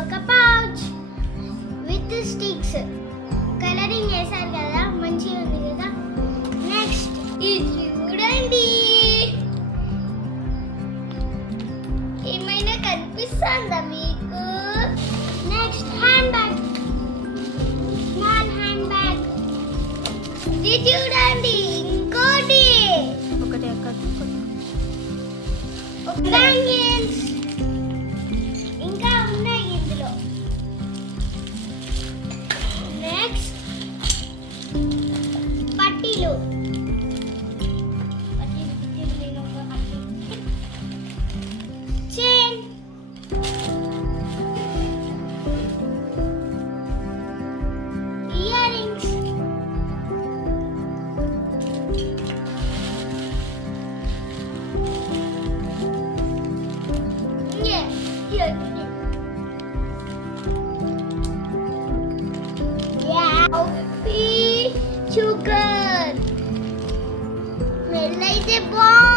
ఒక pouch with sticks. Colouring చేశారు కదా, మంచిగా ఉంది కదా. నెక్స్ట్ ఇది చూడండి, ఏమైనా కనిపిస్తుందా మీకు? Next hand bag, small hand bag. ఇది చూడండి, ఇంకోటి ఒకటి బ్యాంగిల్స్ ఇంకా ఉన్నాయి ఇందులో. నెక్స్ట్ పట్టీలు, chain, ear rings, sugar smell అయితే బాగుంది.